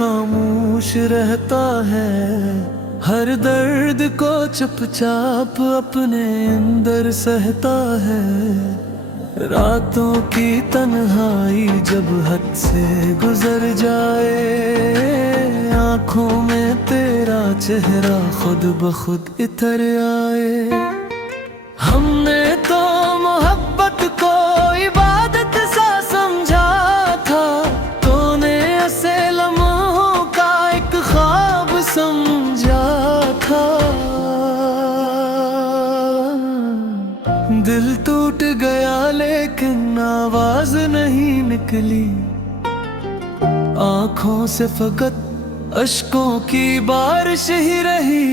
खामोश रहता है, हर दर्द को चुपचाप अपने अंदर सहता है। रातों की तन्हाई जब हद से गुजर जाए, आंखों में तेरा चेहरा खुद ब खुद इतर आए। हमने तो मोहब्बत को इबादत सा समझा था, तूने ऐसे लम्हों का एक ख्वाब समझा था। दिल टूट गया लेकिन आवाज नहीं निकली, आंखों से फकत अश्कों की बारिश ही रही।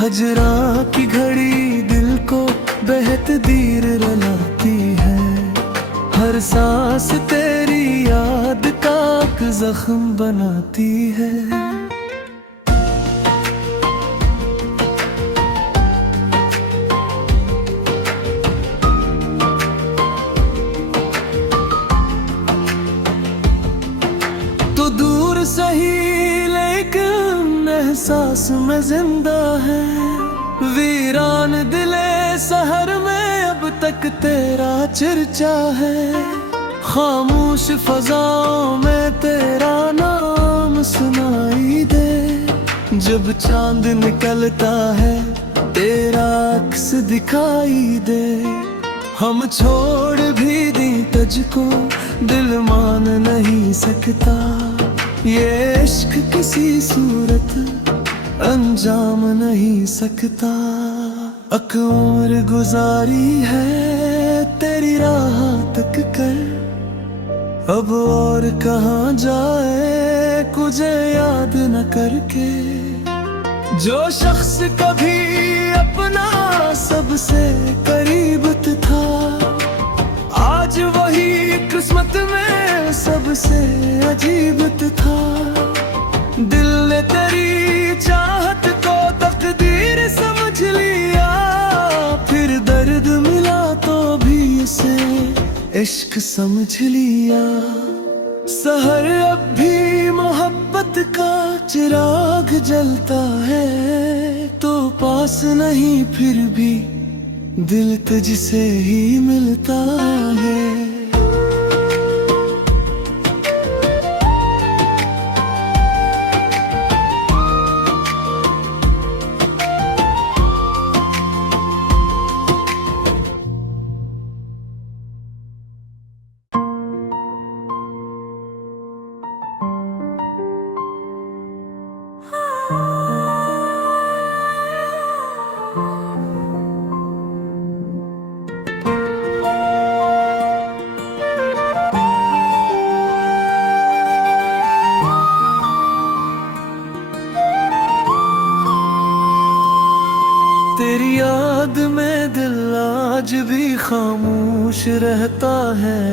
हजरा की घड़ी दिल को बेहद दीर रुलाती है, हर सांस तेरी याद का एक जख्म बनाती है। तो दूर सही लेकिन एहसास में जिंदा है, वीरान दिले शहर में अब तक तेरा चर्चा है। खामोश फजाओं में तेरा नाम सुनाई दे, जब चांद निकलता है तेरा अक्स दिखाई दे। हम छोड़ भी दी तुझको दिल मान नहीं सकता, ये इश्क किसी सूरत अंजाम नहीं सकता। अक उम्र गुजारी है तेरी राह तक कर, अब और कहाँ जाए कुझे याद न करके। जो शख्स कभी अपना सबसे करीब था, आज वही किस्मत में सबसे अजीब था। दिल ने तेरी चाहत को तकदीर समझ लिया, फिर दर्द मिला तो भी उसे इश्क समझ लिया। सहर अब भी मोहब्बत का चिराग जलता है, तो पास नहीं फिर भी दिल तुझसे ही मिलता है। तेरी याद में दिल आज भी खामोश रहता है,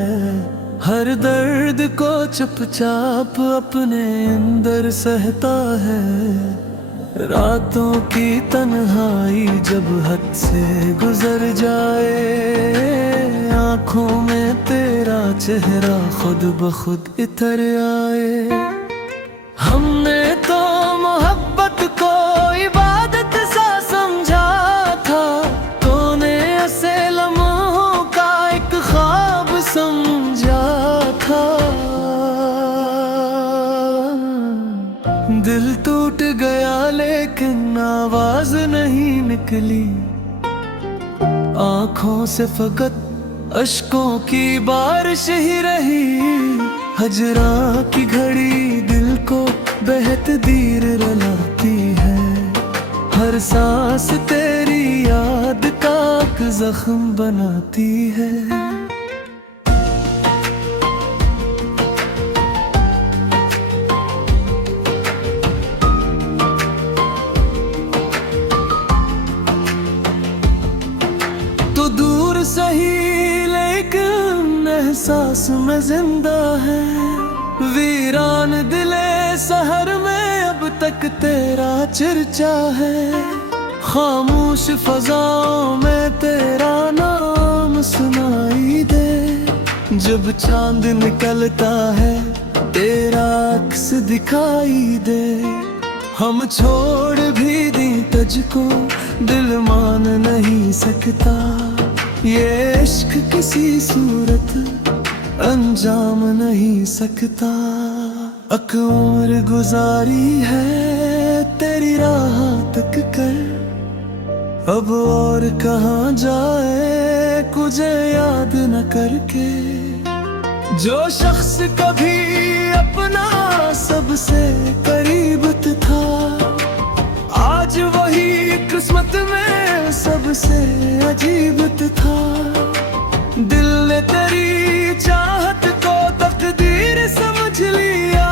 हर दर्द को चुपचाप अपने अंदर सहता है। रातों की तन्हाई जब हद से गुजर जाए, आंखों में तेरा चेहरा खुद ब खुद इतर आए। हमने तो मोहब्बत को इबादत सा समझा था, तूने ऐसे लम्हों का एक ख्वाब समझा था। दिल टूट गया लेकिन आवाज नहीं निकली, आंखों से फकत अश्कों की बारिश ही रही। हजरा की घड़ी दिल को बेहद दीर रुलाती है, हर सांस तेरी याद का एक जख्म बनाती है। तो दूर सही लेकिन एहसास में जिंदा है, वीरान दिले शहर में अब तक तेरा चर्चा है। खामोश फजाओं में तेरा नाम सुनाई दे, जब चांद निकलता है तेरा अक्स दिखाई दे। हम छोड़ भी दें तुझको, दिल मान नहीं सकता। ये इश्क किसी सूरत अंजाम नहीं सकता। अक उम्र गुजारी है तेरी राह तक कर, अब और कहाँ जाए कुझे याद न करके। जो शख्स कभी अपना सबसे करीब था, आज वही किस्मत में सबसे अजीब था। दिल ने तेरी चाहत को तकदीर समझ लिया,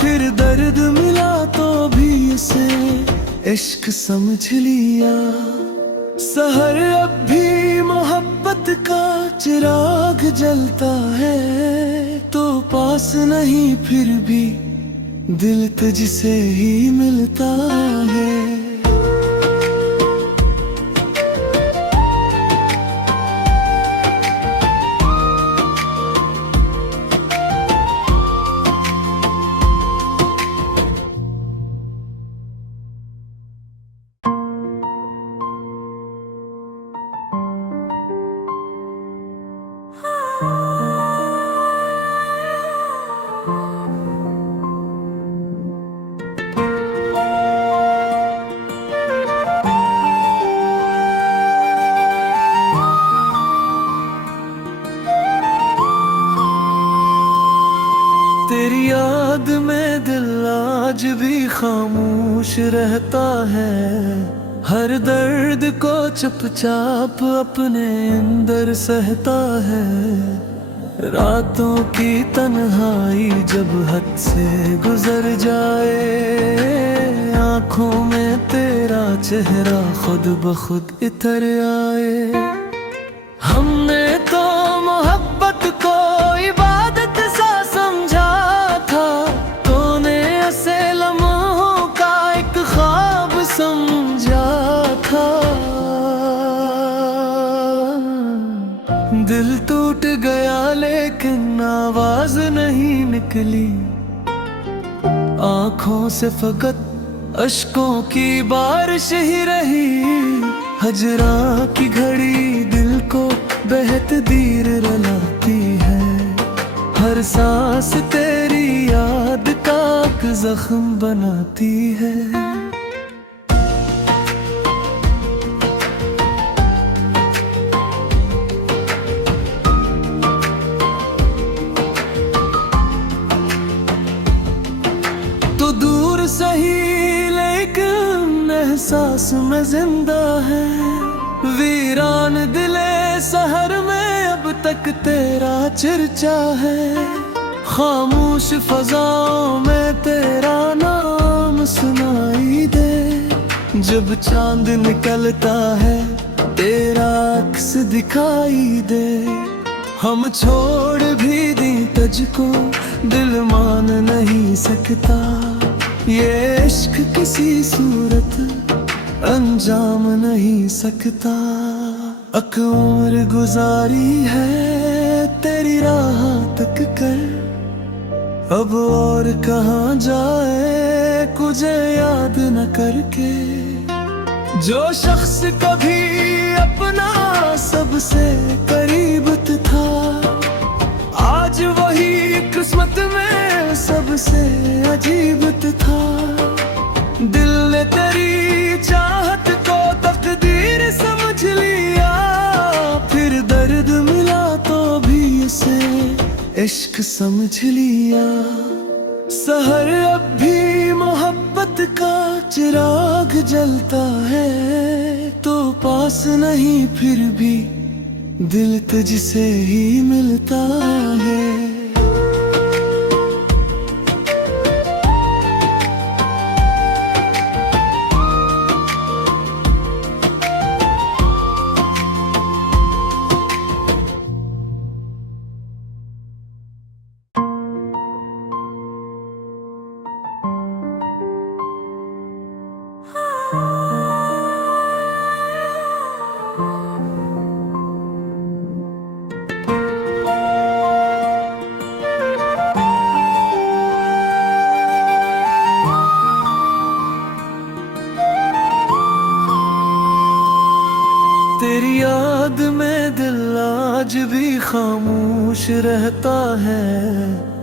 फिर दर्द मिला तो भी उसे इश्क समझ लिया। सहर अब भी मोहब्बत का चिराग जलता है, तो पास नहीं फिर भी दिल तुझसे ही मिलता है। तेरी याद में दिल आज भी खामोश रहता है, हर दर्द को चुपचाप अपने अंदर सहता है। रातों की तन्हाई जब हद से गुजर जाए, आंखों में तेरा चेहरा खुद ब खुद इतर आए। हमने तो मोहब्बत को इबादत सा समझा था, तूने ऐसे लम्हों का एक ख्वाब समझा था। दिल टूट गया लेकिन आवाज नहीं निकली, आंखों से फकत अश्कों की बारिश ही रही। हजरा की घड़ी दिल को बेहद दीर रुलाती है, हर सांस तेरी याद का जख्म बनाती है। तो दूर सही लेकिन एहसास में जिंदा है, वीरान दिले शहर में अब तक तेरा चर्चा है। खामोश फजाओं में तेरा नाम सुनाई दे, जब चांद निकलता है तेरा अक्स दिखाई दे। हम छोड़ भी दें तुझको, दिल मान नहीं सकता। ये इश्क किसी सूरत अंजाम नहीं सकता। अक उम्र गुजारी है तेरी राह तक कर, अब और कहाँ जाए कुझे याद न करके। जो शख्स कभी अपना सबसे करीब था, आज वही किस्मत में सबसे अजीब था। दिल ने तेरी चाहत को तकदीर समझ लिया, फिर दर्द मिला तो भी उसे इश्क समझ लिया। सहर अब भी मोहब्बत का चिराग जलता है, तो पास नहीं फिर भी दिल तुझसे ही मिलता है। तेरी याद में दिल आज भी खामोश रहता है,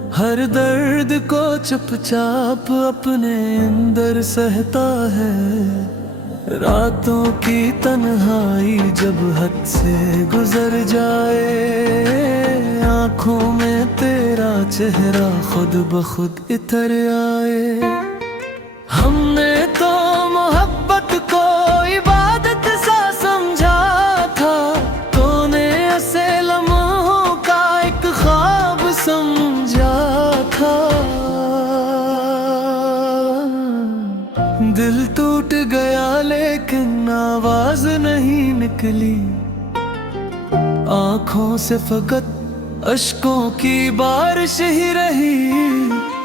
हर दर्द को चुपचाप अपने अंदर सहता है। रातों की तन्हाई जब हद से गुजर जाए, आंखों में तेरा चेहरा खुद ब खुद इतर आए। हमने तो मोहब्बत को इबादत सा समझा था, तूने ऐसे लम्हों का एक ख्वाब समझा था। दिल टूट गया लेकिन आवाज नहीं निकली, आंखों से फकत अश्कों की बारिश ही रही।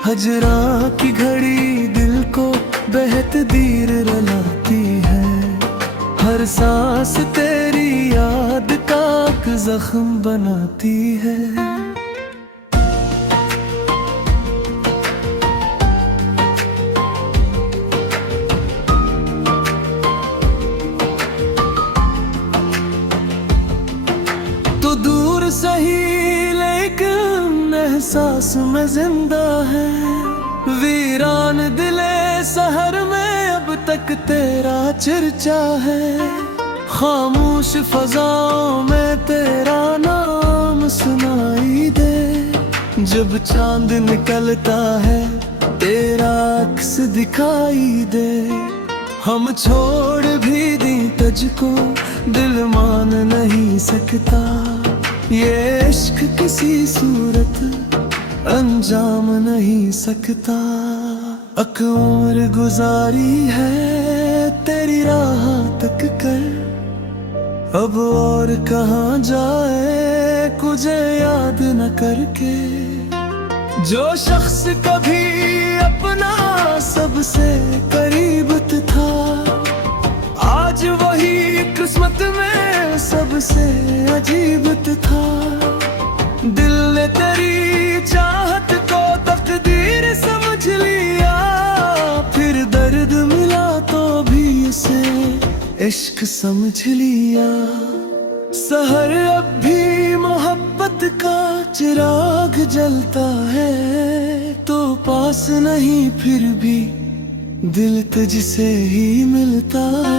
हजरा की घड़ी दिल को बेहद दीर रुलाती है, हर सांस तेरी याद का एक जख्म बनाती है। तो दूर सही लेकिन एहसास में जिंदा है, वीरान दिले शहर में अब तक तेरा चर्चा है। खामोश फजाओं में तेरा नाम सुनाई दे, जब चांद निकलता है तेरा अक्स दिखाई दे। हम छोड़ भी दी तुझको दिल मान नहीं सकता, ये इश्क किसी सूरत अंजाम नहीं सकता। अक उम्र गुजारी है तेरी राह तक कर, अब और कहाँ जाए कुझे याद न करके। जो शख्स कभी अपना सबसे करीब था, आज वही किस्मत में सबसे अजीब था। दिल ने तेरी चाहत को तकदीर समझ लिया, फिर दर्द मिला तो भी उसे इश्क समझ लिया। सहर अब भी मोहब्बत का चिराग जलता है, तो पास नहीं फिर भी दिल तुझसे ही मिलता है।